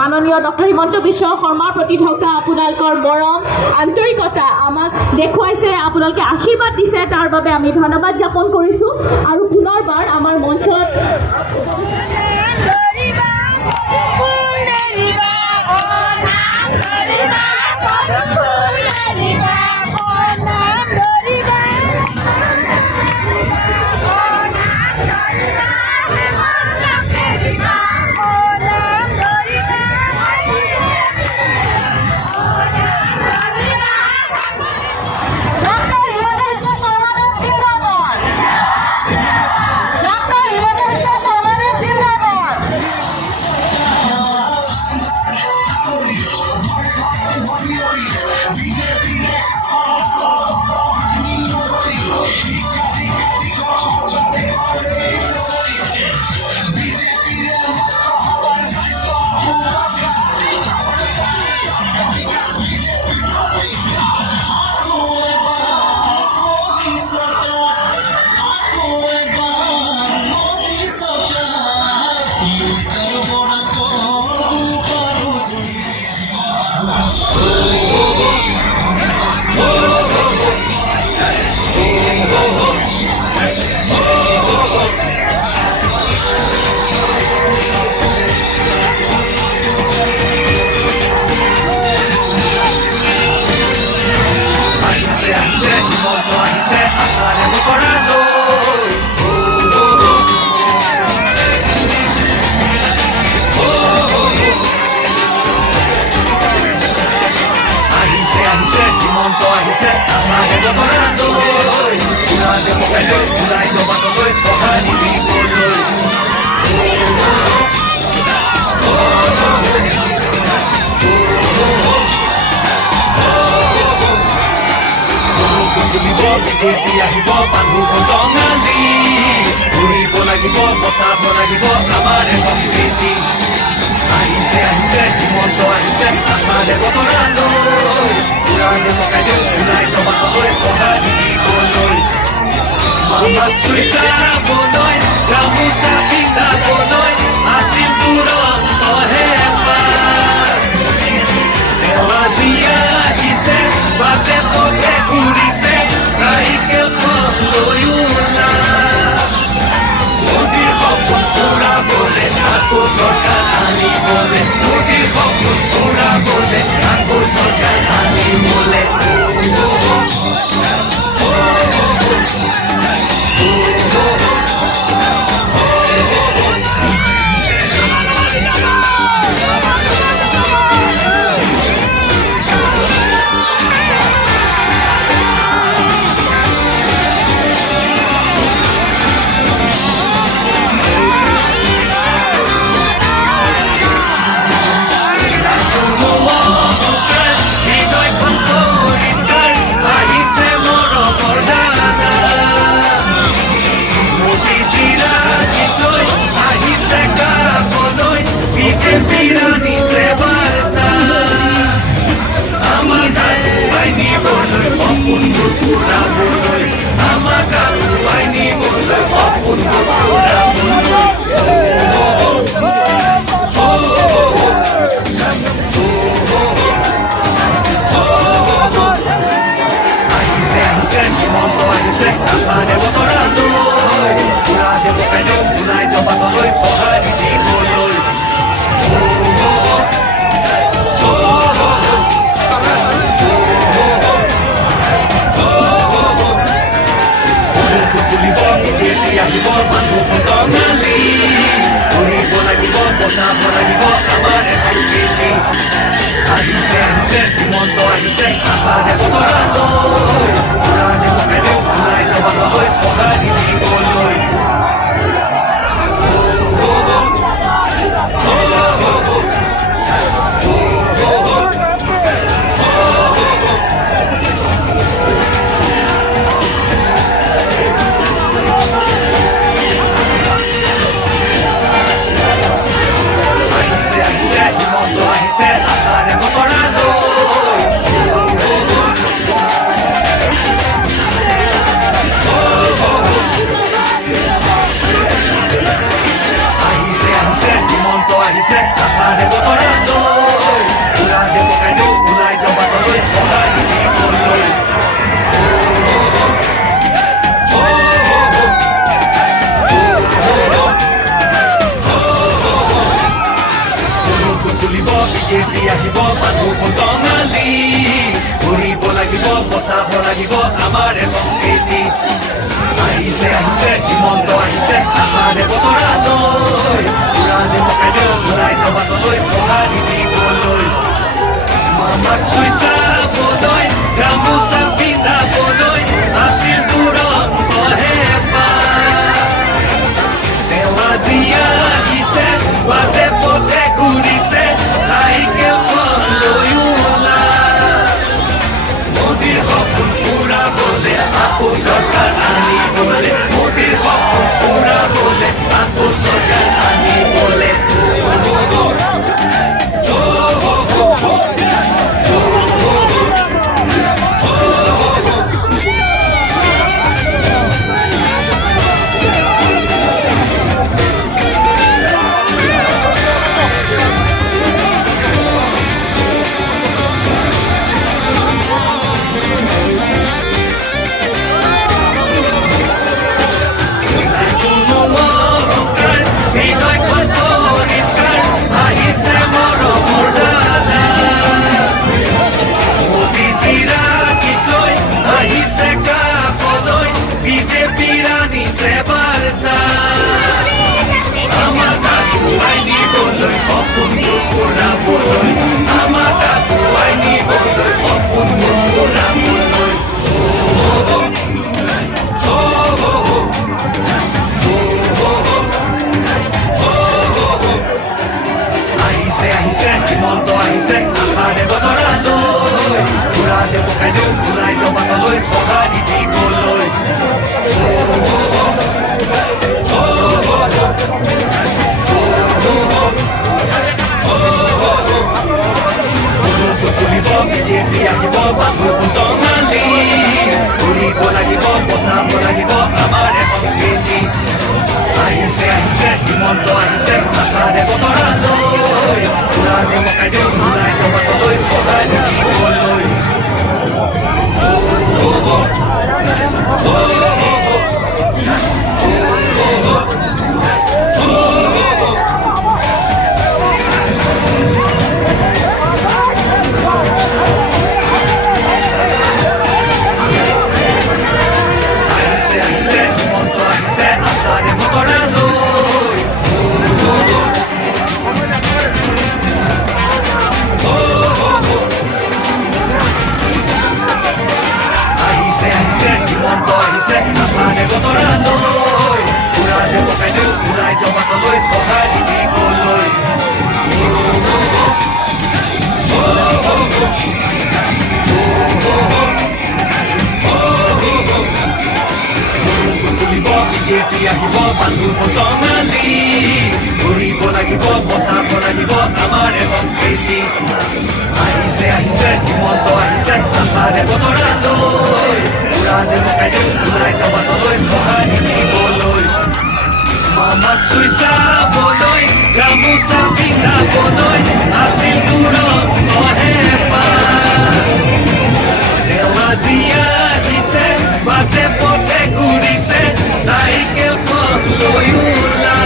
মাননীয় ডক্টৰ হিমন্ত বিশ্ব শৰ্মাৰ প্ৰতি থকা আপোনালোকৰ মৰম আন্তৰিকতা আমাক দেখুৱাইছে, আপোনালোকে আশীৰ্বাদ দিছে, তাৰ বাবে আমি ধন্যবাদ জ্ঞাপন কৰিছোঁ। আৰু পুনৰবাৰ আমাৰ মঞ্চত আহিব মানুহ টঙালি ঘূৰিব লাগিব বচাব লাগিব আমাৰ সংস্কৃতি আহিছে আহিছে হিমন্ত আহিছে আমাৰ বতৰা লৈ পুৰাণে মকাই দিওঁ ওলাই জমাবলৈ সহায় দিবলৈ মামাক চুই চাবলৈ গামোচা পিন্ধাবলৈ আছিল তুৰন্তহে এবাৰ দেৱালী আহিছে বাটে পথে ঘূৰিছে চাইকেলখন লৈও না মোদীৰ সপোন পুৰাবলে আকৌ চৰকাৰ আনিবলে মোদীৰ সপোন পুৰাবলে আকৌ চৰকাৰ আনিবলে হৃদয়খন পৰিষ্কাৰ আহিছে জগতলৈ সঁহাৰি দিবলৈ তুলিব বিজেপি আহিব মানুহ টঙালি কৰিব লাগিব বচাব লাগিব আমাৰ সংস্কৃতি আহিছে আহিছে হিমন্ত আহিছে আশাৰে বতৰালৈ পুৰাণে ককাইদেউ ওলাই যাবলৈ সঁহাৰি দিবলৈ আহিব মানুহ টঙালি কৰিব লাগিব বচাব লাগিব আমাৰ সংস্কৃতি আহিছে আহিছে হিমন্ত আহিছে আশাৰে বতৰালৈ পুৰাণে ককাইদেউ ওলাই যাবলৈ সঁহাৰি দিবলৈ মামাক চুই চাবলৈ গামোচা পিন্ধাবলৈ আছিল তুৰন্ত হেঁপাহ তেওঁ আজি আহিছে বাটে পথে ঘূৰিছে চাইকেলখন লৈ মোদীৰ সপোন পুৰাবলে আকৌ চৰকাৰ আনিবলে মোদীৰ সপোন পুৰাবলে আকৌ চৰকাৰ আনিবলে হিমন্ত আহিছে আশাৰে বতৰালৈ পুৰাণে ককাইদেউ ওলাই যাবলৈ সঁহাৰি দিবলৈ তুলিব বিজেপি আহিব মানুহ টঙালি কৰিব লাগিব বচাব লাগিব আমাৰ সংস্কৃতি আহিছে আহিছে হিমন্ত আহিছে আশাৰে বতৰালৈ পুৰাণে ককাইদেউ ওলাই যাবলৈ সঁহাৰি দিবলৈ বিজেপি আহিব মানুহ টঙালি ঘূৰিব লাগিব বচাব লাগিব আমাৰ সংস্কৃতি আহিছে আহিছে হিমন্ত আহিছে আশাৰে বতৰালৈ পুৰাণে ককাইদেউ ওলাই যাবলৈ সঁহাৰি দিবলৈ মামাক চুই চাবলৈ গামোচা পিন্ধাবলৈ আছিল তুৰন্ত হেঁপাহ তেওঁ আজি আহিছে বাটে পথে ঘূৰিছে চাইকেলখন লৈ ওলাই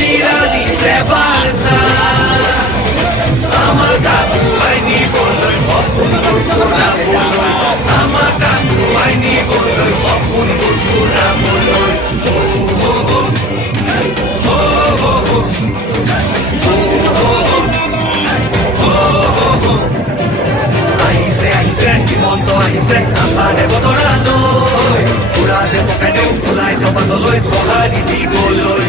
চিৰা দিছে বাৰ্তা আমাক আগুৱাই নিবলৈ সপোনবোৰ পূৰাবলৈ আমাক আগুৱাই নিবলৈ সপোনবোৰ পূৰাবলৈ আহিছে আহিছে হিমন্ত আহিছে আশাৰে বতৰালৈ উৰালে পকাই দিওঁ ওলাই জপাতলৈ সঁহাৰি দিবলৈ